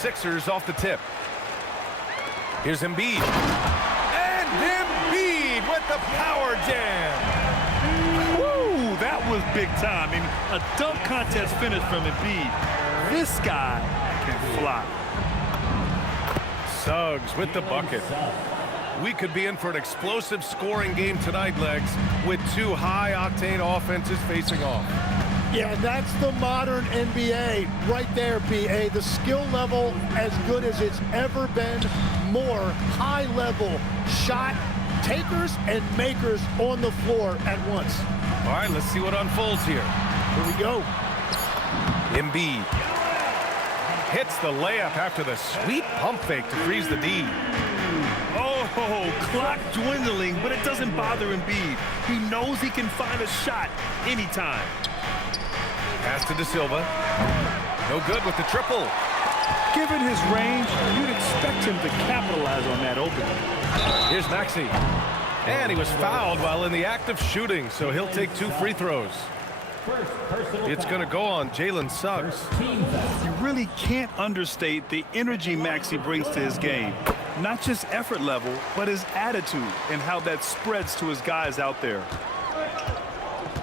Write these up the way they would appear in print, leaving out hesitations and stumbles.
Sixers off the tip. Here's Embiid. And Embiid with the power jam. Woo, that was big time. I mean, a dunk contest finish from Embiid. This guy can fly. Suggs with the bucket. We could be in for an explosive scoring game tonight, Legs, with two high-octane offenses facing off. Yeah, that's the modern NBA right there, B.A. The skill level as good as it's ever been. More high-level shot takers and makers on the floor at once. All right, let's see what unfolds here. Here we go. Embiid hits the layup after the sweet pump fake to freeze the D. Oh, clock dwindling, but it doesn't bother Embiid. He knows he can find a shot anytime. Pass to De Silva. No good with the triple. Given his range, you'd expect him to capitalize on that opening. Here's Maxey. And he was fouled while in the act of shooting, so he'll take 2 free throws. It's going to go on Jalen Suggs. You really can't understate the energy Maxey brings to his game. Not just effort level, but his attitude and how that spreads to his guys out there.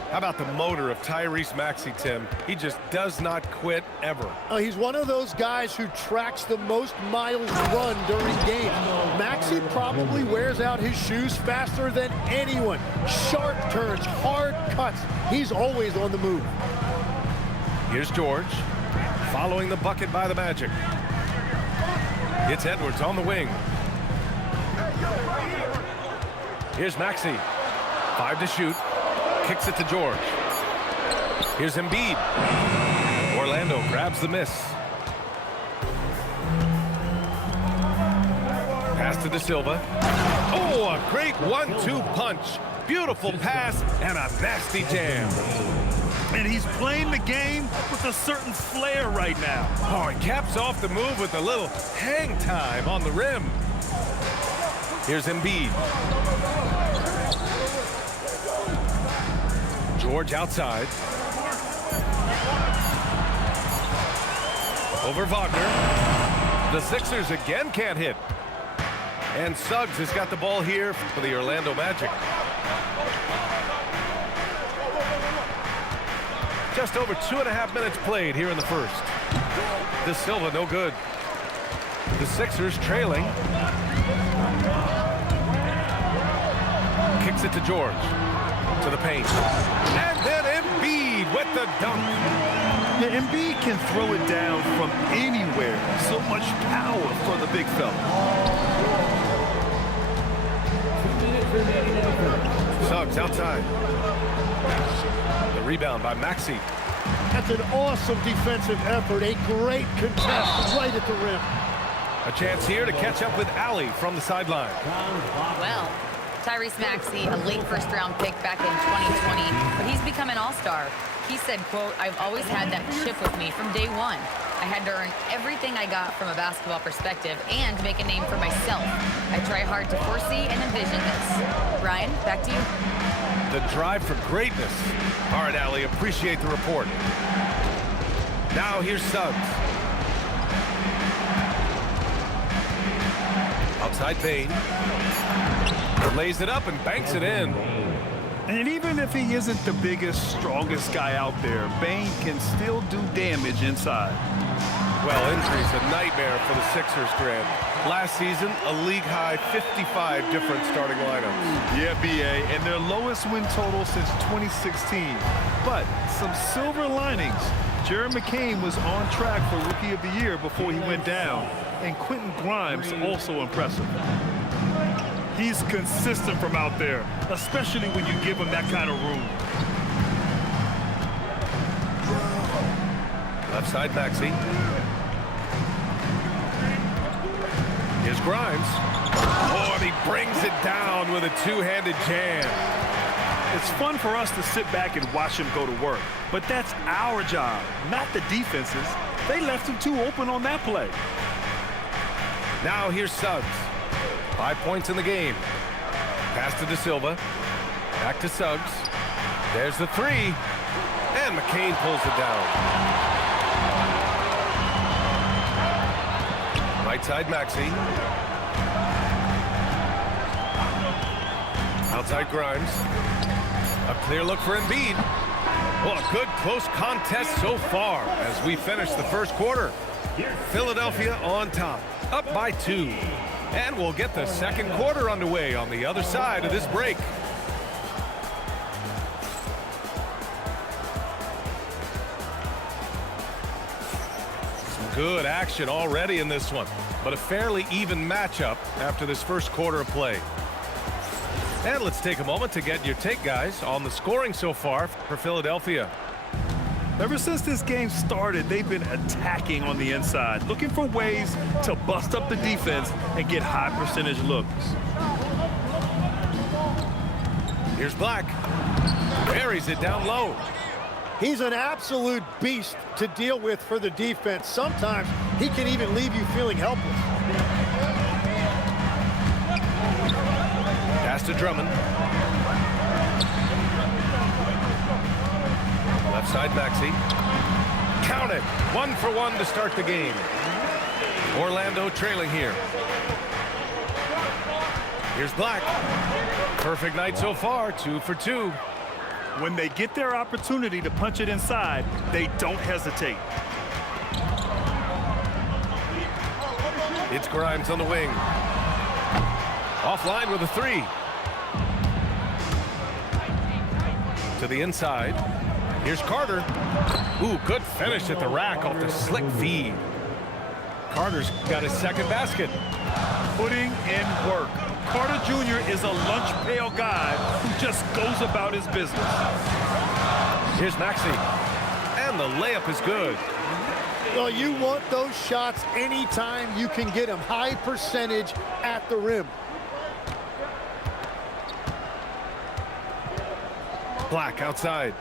How about the motor of Tyrese Maxey, Tim? He just does not quit ever. He's one of those guys who tracks the most miles run during games. Maxey probably wears out his shoes faster than anyone. Sharp turns, hard cuts. He's always on the move. Here's George, following the bucket by the Magic. It's Edwards on the wing. Here's Maxey. 5 to shoot. Kicks it to George. Here's Embiid. Orlando grabs the miss. Pass to De Silva. Oh, a great 1-2 punch. Beautiful pass and a nasty jam. And he's playing the game with a certain flair right now. Oh, he caps off the move with a little hang time on the rim. Here's Embiid. George outside. Over Wagner. The Sixers again can't hit. And Suggs has got the ball here for the Orlando Magic. Just over 2.5 minutes played here in the first. De Silva no good. The Sixers trailing. Kicks it to George. To the paint. And then Embiid with the dunk. Yeah, Embiid can throw it down from anywhere. So much power for the big fella. Suggs outside. The rebound by Maxey. That's an awesome defensive effort. A great contest right at the rim. A chance here to catch up with Allie from the sideline. Well, Tyrese Maxey, a late first-round pick back in 2020, but he's become an all-star. He said, quote, "I've always had that chip with me from day one. I had to earn everything I got from a basketball perspective and make a name for myself. I try hard to foresee and envision this." Ryan, back to you. The drive for greatness. All right, Allie, appreciate the report. Now here's Suggs. Outside Bane. Lays it up and banks it in. And even if he isn't the biggest, strongest guy out there, Bane can still do damage inside. Well, injury's a nightmare for the Sixers, Grant. Last season, a league-high 55 different starting lineups. Yeah, B.A., and their lowest win total since 2016. But some silver linings. Jared McCain was on track for Rookie of the Year before he went down. And Quentin Grimes also impressive. He's consistent from out there, especially when you give him that kind of room. Left side, Maxey. Here's Grimes. Oh, and he brings it down with a two-handed jam. It's fun for us to sit back and watch him go to work, but that's our job, not the defense's. They left him too open on that play. Now here's Suggs. 5 points in the game. Pass to De Silva. Back to Suggs. There's the three. And McCain pulls it down. Right side, Maxey. Outside, Grimes. A clear look for Embiid. Well, a good close contest so far as we finish the first quarter. Philadelphia on top, up by 2. And we'll get the second quarter underway on the other side of this break. Some good action already in this one, but a fairly even matchup after this first quarter of play. And let's take a moment to get your take, guys, on the scoring so far for Philadelphia. Ever since this game started, they've been attacking on the inside, looking for ways to bust up the defense and get high percentage looks. Here's Black. Buries it down low. He's an absolute beast to deal with for the defense. Sometimes he can even leave you feeling helpless. Pass to Drummond. Left side, Maxey. Count it. 1 for 1 to start the game. Orlando trailing here. Here's Black. Perfect night so far. 2 for 2. When they get their opportunity to punch it inside, they don't hesitate. It's Grimes on the wing. Offline with a 3. To the inside. Here's Carter. Ooh, good finish at the rack off the slick feed. Carter's got his second basket. Putting in work. Carter Jr. is a lunch pail guy who just goes about his business. Here's Maxey. And the layup is good. Well, you want those shots anytime you can get them. High percentage at the rim. Black outside.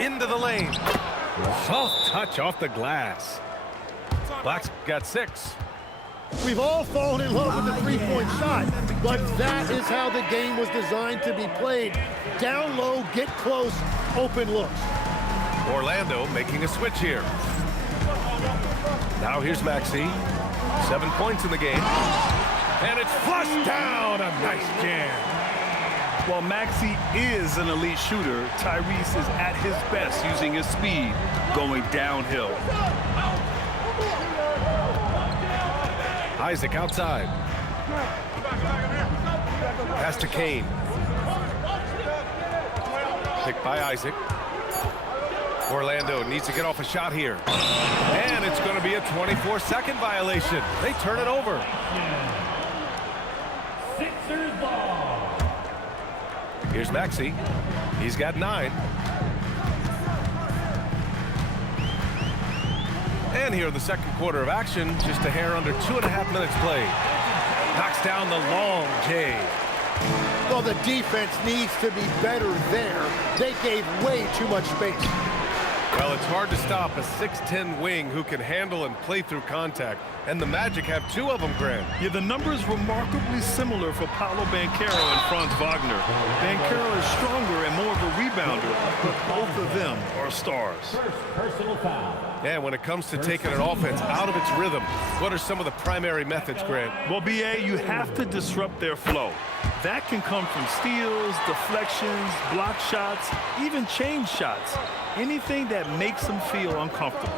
Into the lane. Soft touch off the glass. Black's got 6. We've all fallen in love with the three-point shot, but that is how the game was designed to be played. Down low, get close, open looks. Orlando making a switch here. Now here's Maxey. 7 points in the game. And it's flushed down. A nice jam. While Maxey is an elite shooter, Tyrese is at his best using his speed going downhill. Isaac outside. Pass to Kane. Picked by Isaac. Orlando needs to get off a shot here. And it's going to be a 24-second violation. They turn it over. Sixers ball. Here's Maxey. He's got 9. And here in the second quarter of action, just a hair under 2.5 minutes played. Knocks down the long J. Well, the defense needs to be better there. They gave way too much space. Well, it's hard to stop a 6'10 wing who can handle and play through contact. And the Magic have 2 of them, Grant. Yeah, the numbers remarkably similar for Paolo Banchero and Franz Wagner. Banchero is stronger and more of a rebounder, but both of them are stars. First personal foul. Yeah, when it comes to taking an offense out of its rhythm, what are some of the primary methods, Grant? Well, BA, you have to disrupt their flow. That can come from steals, deflections, block shots, even change shots. Anything that makes them feel uncomfortable.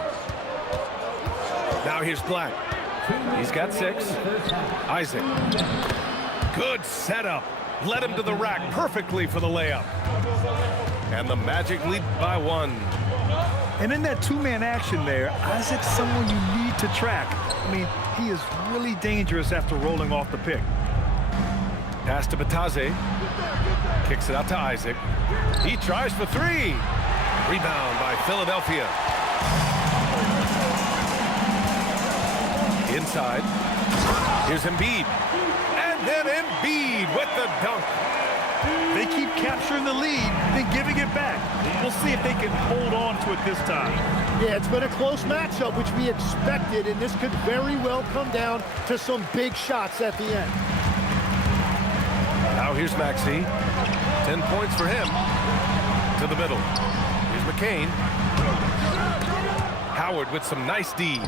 Now here's Black. He's got 6. Isaac. Good setup. Led him to the rack perfectly for the layup. And the Magic lead by 1. And in that 2-man action there, Isaac's someone you need to track. I mean, he is really dangerous after rolling off the pick. Pass to Bataze. Kicks it out to Isaac. He tries for 3. Rebound by Philadelphia. Inside. Here's Embiid. And then Embiid with the dunk. They keep capturing the lead, then giving it back. We'll see if they can hold on to it this time. Yeah, it's been a close matchup, which we expected, and this could very well come down to some big shots at the end. Now here's Maxey. 10 points for him. To the middle. Here's McCain. Howard with some nice D.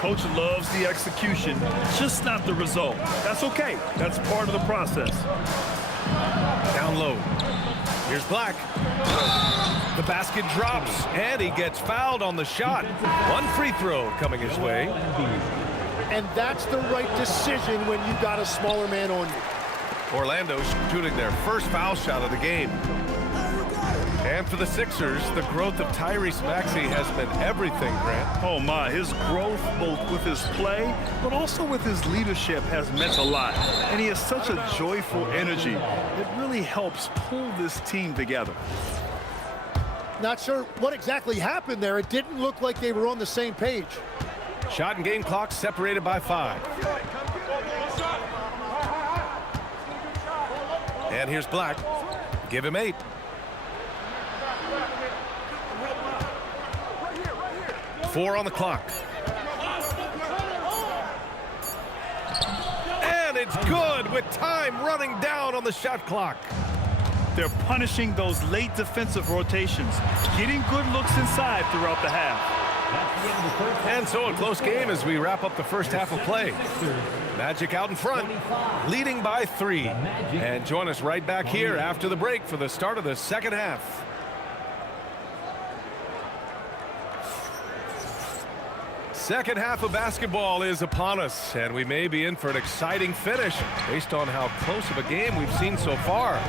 Coach loves the execution, just not the result. That's okay. That's part of the process. Down low. Here's Black. The basket drops, and he gets fouled on the shot. One free throw coming his way. And that's the right decision when you got a smaller man on you. Orlando shooting their first foul shot of the game. And for the Sixers, the growth of Tyrese Maxey has been everything, Grant. Oh my, his growth both with his play, but also with his leadership has meant a lot. And he has such a joyful energy that really helps pull this team together. Not sure what exactly happened there. It didn't look like they were on the same page. Shot and game clock separated by 5. And here's Black. Give him 8. Four on the clock. And it's good with time running down on the shot clock. They're punishing those late defensive rotations, getting good looks inside throughout the half. And so a close game as we wrap up the first half of play. Magic out in front, leading by 3. And join us right back here after the break for the start of the second half. Second half of basketball is upon us, and we may be in for an exciting finish based on how close of a game we've seen so far.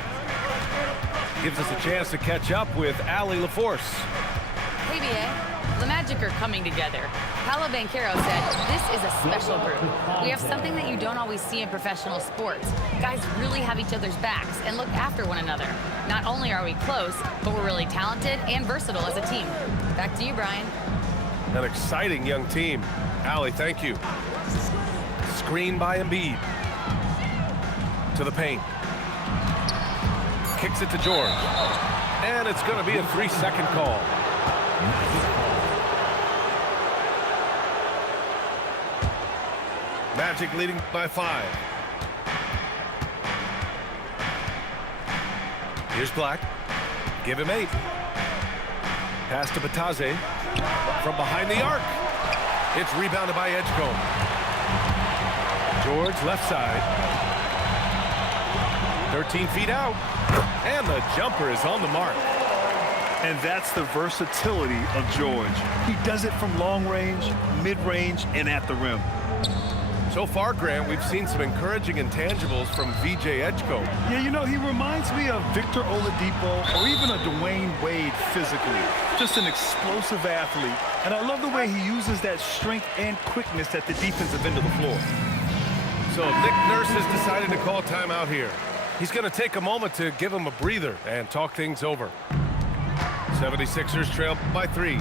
Gives us a chance to catch up with Allie LaForce. Hey, BA. The Magic are coming together. Paolo Banchero said, this is a special group. We have something that you don't always see in professional sports. Guys really have each other's backs and look after one another. Not only are we close, but we're really talented and versatile as a team. Back to you, Brian. An exciting young team. Allie, thank you. Screen by Embiid. To the paint. Kicks it to George. And it's going to be a 3-second call. Magic leading by 5. Here's Black. Give him 8. Pass to Batase. From behind the arc. It's rebounded by Edgecombe. George left side. 13 feet out. And the jumper is on the mark. And that's the versatility of George. He does it from long range, mid-range, and at the rim. So far, Grant, we've seen some encouraging intangibles from VJ Edgecombe. Yeah, you know, he reminds me of Victor Oladipo or even a Dwayne Wade physically. Just an explosive athlete. And I love the way he uses that strength and quickness at the defensive end of the floor. So Nick Nurse has decided to call timeout here. He's going to take a moment to give him a breather and talk things over. 76ers trail by 3.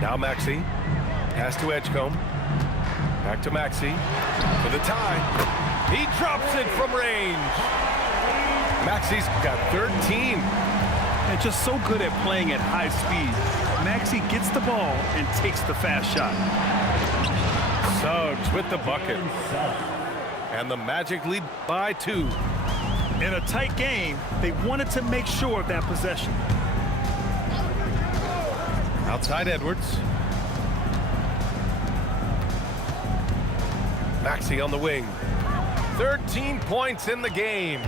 Now Maxey. Pass to Edgecombe. Back to Maxey. For the tie. He drops it from range. Maxey's got 13. And just so good at playing at high speed. Maxey gets the ball and takes the fast shot. Suggs with the bucket. And the Magic lead by 2. In a tight game, they wanted to make sure of that possession. Outside Edwards. Maxey on the wing. 13 points in the game.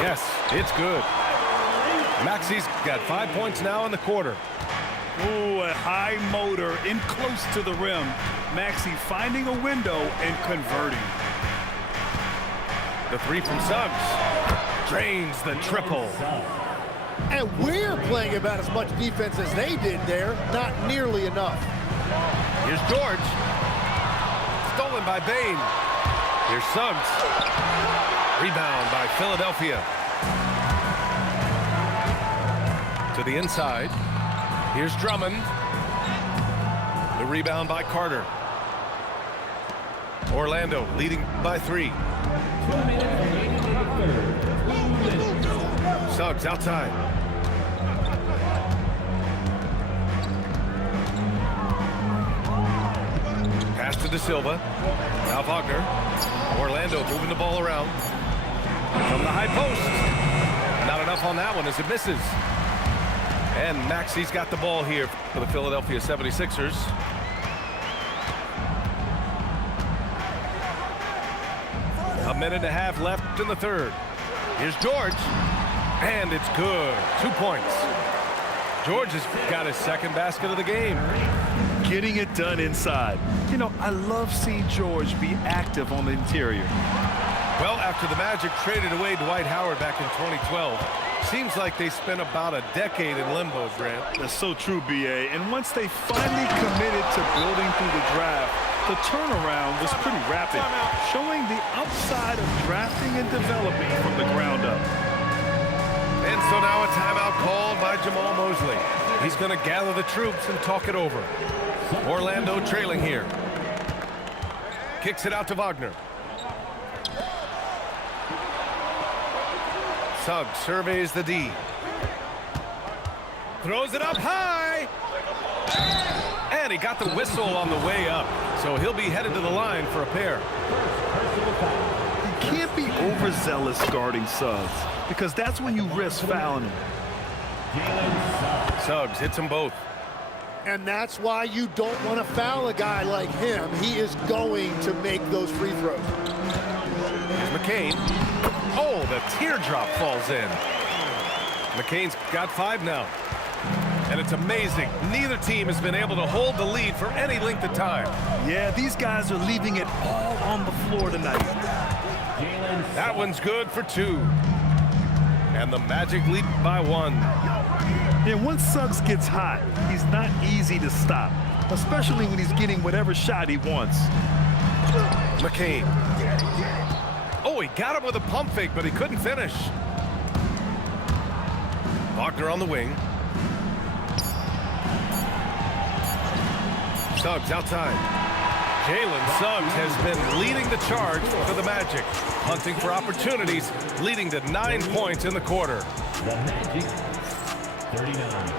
Yes, it's good. Maxey's got 5 points now in the quarter. Ooh, a high motor in close to the rim. Maxey finding a window and converting. The 3 from Suggs. Drains the triple. And we're playing about as much defense as they did there. Not nearly enough. Here's George. Stolen by Bane. Here's Suggs. Rebound by Philadelphia. To the inside. Here's Drummond. The rebound by Carter. Orlando leading by 3. Suggs outside. Pass to De Silva. Now Wagner. Orlando moving the ball around. From the high post. Not enough off on that one as it misses. And Maxey's got the ball here for the Philadelphia 76ers. A minute and a half left in the third. Here's George. And it's good. 2 points. George has got his second basket of the game. Getting it done inside. You know, I love seeing George be active on the interior. Well, after the Magic traded away Dwight Howard back in 2012, seems like they spent about a decade in limbo, Grant. That's so true, B.A. And once they finally committed to building through the draft, the turnaround was pretty rapid, showing the upside of drafting and developing from the ground up. And so now a timeout called by Jamal Mosley. He's going to gather the troops and talk it over. Orlando trailing here. Kicks it out to Wagner. Suggs surveys the D. Throws it up high. And he got the whistle on the way up. So he'll be headed to the line for a pair. You can't be overzealous guarding Suggs, because that's when you risk fouling him. Suggs hits them both. And that's why you don't want to foul a guy like him. He is going to make those free throws. Here's McCain. Oh, the teardrop falls in. McCain's got 5 now. And it's amazing. Neither team has been able to hold the lead for any length of time. Yeah, these guys are leaving it all on the floor tonight. That one's good for 2. And the Magic lead by 1. And once Suggs gets hot, he's not easy to stop, especially when he's getting whatever shot he wants. McCain. Oh, he got him with a pump fake, but he couldn't finish. Wagner on the wing. Suggs outside. Jalen Suggs has been leading the charge for the Magic, hunting for opportunities, leading to 9 points in the quarter. The Magic, 39.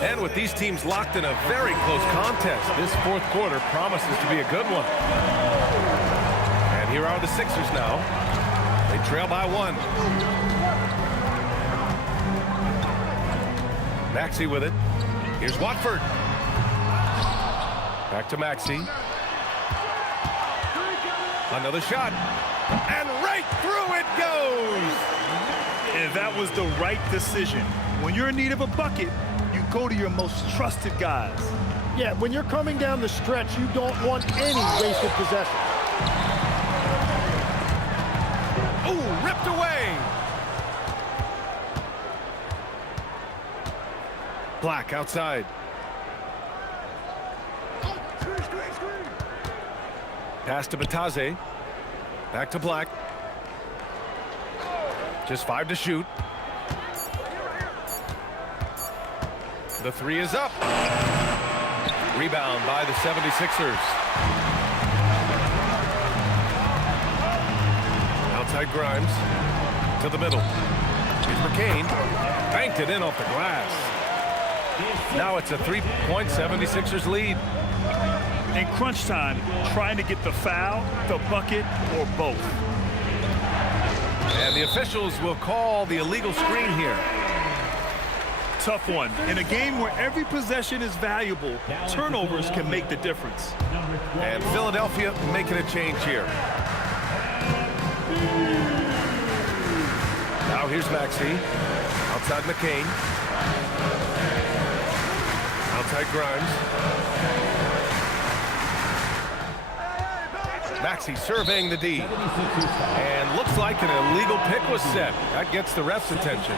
And with these teams locked in a very close contest, this fourth quarter promises to be a good one. And here are the Sixers now. They trail by 1. Maxey with it. Here's Watford. Back to Maxey. Another shot. And right through it goes. And that was the right decision. When you're in need of a bucket, you go to your most trusted guys. Yeah, when you're coming down the stretch, you don't want any wasted possession. Oh, ripped away. Black outside. Pass to Bataze. Back to Black. Just 5 to shoot. The 3 is up. Rebound by the 76ers. Outside Grimes. To the middle. Here's McCain. Banked it in off the glass. Now it's a 3-point 76ers lead. In crunch time, trying to get the foul, the bucket, or both. And the officials will call the illegal screen here. Tough one. In a game where every possession is valuable, turnovers can make the difference. And Philadelphia making a change here. Now here's Maxey. Outside McCain. Outside Grimes. Maxey surveying the D. And looks like an illegal pick was set. That gets the ref's attention.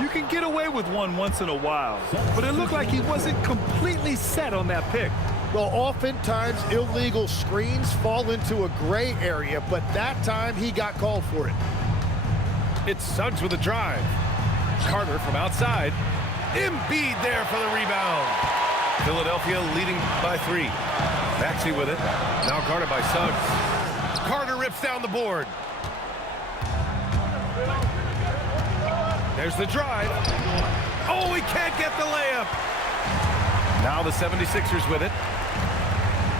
You can get away with one once in a while, but it looked like he wasn't completely set on that pick. Well, oftentimes illegal screens fall into a gray area, but that time he got called for it. It's Suggs with a drive. Carter from outside. Embiid there for the rebound. Philadelphia leading by 3. Maxey with it. Now guarded by Suggs. Carter rips down the board. There's the drive. Oh, he can't get the layup. Now the 76ers with it.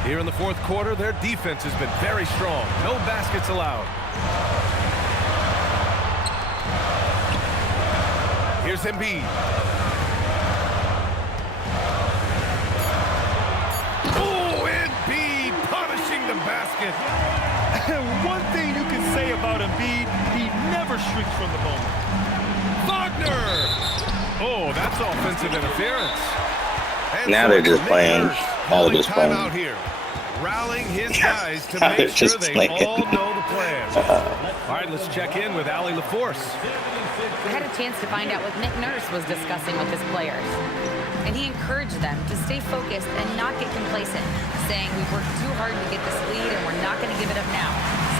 Here in the fourth quarter, their defense has been very strong. No baskets allowed. Here's Embiid. Oh, Embiid punishing the basket. And one thing you can say about Embiid, he never shrinks from the moment. Wagner! Oh, that's offensive interference. And Now so they're it's just Nick playing. Nurse Now they're calling just playing. timeout here. Rallying his guys to Now make they're sure just they playing. all know the plan. All right, let's check in with Allie LaForce. I had a chance to find out what Nick Nurse was discussing with his players. And he encouraged them to stay focused and not get complacent, saying we've worked too hard to get this lead and we're not going to give it up now.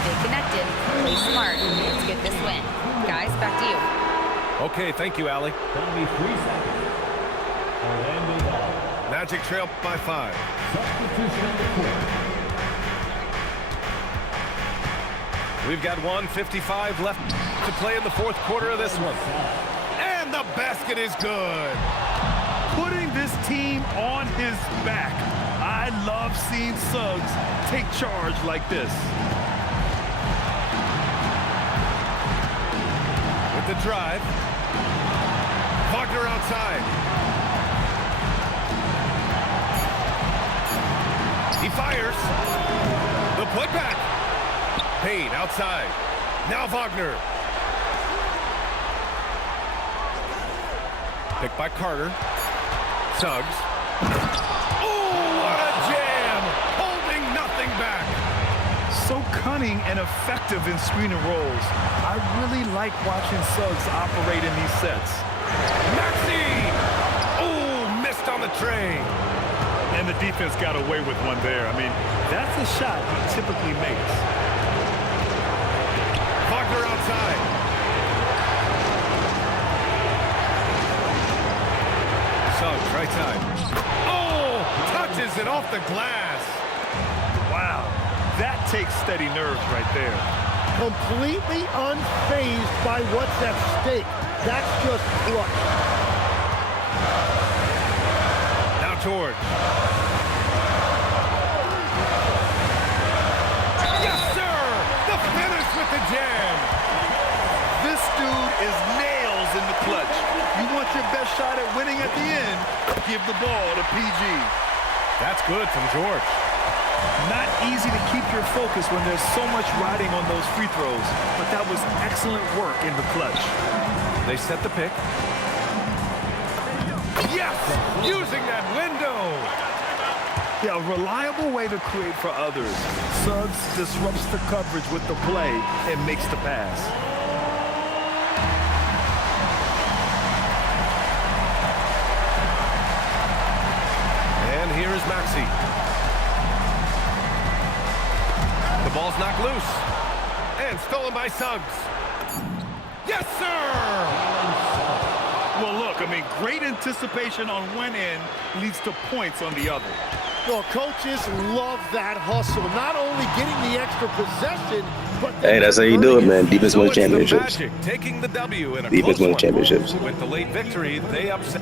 Stay connected, play smart, let's get this win. Guys, back to you. Okay, thank you, Allie. 23 seconds. Orlando ball. Magic trail by 5. Substitution on the court. We've got 1:55 left to play in the fourth quarter of this one. And the basket is good. Putting this team on his back. I love seeing Suggs take charge like this. With the drive. Wagner outside. He fires. The putback. Payne outside. Now Wagner. Picked by Carter. Suggs. Oh, what a jam! Holding nothing back. So cunning and effective in screen and rolls. I really like watching Suggs operate in these sets. Maxey! Oh, missed on the tray. And the defense got away with one there. I mean, that's a shot he typically makes. Wagner outside. Suggs, right side. Oh, touches it off the glass. Wow, that takes steady nerves right there. Completely unfazed by what's at stake. That's just clutch. Now George. Yes, sir! The finish with the jam. This dude is nails in the clutch. You want your best shot at winning at the end, give the ball to PG. That's good from George. Not easy to keep your focus when there's so much riding on those free throws, but that was excellent work in the clutch. They set the pick. Yes! Using that window. Yeah, a reliable way to create for others. Suggs disrupts the coverage with the play and makes the pass. And here is Maxey. The ball's knocked loose. And stolen by Suggs. Yes, sir! Well, look, I mean, great anticipation on one end leads to points on the other. Well, coaches love that hustle. Not only getting the extra possession, but Hey, that's how you do it, man. Defense So wins it's the championships. Magic taking the W in a Defense close wins one. championships. With the late victory, they upset.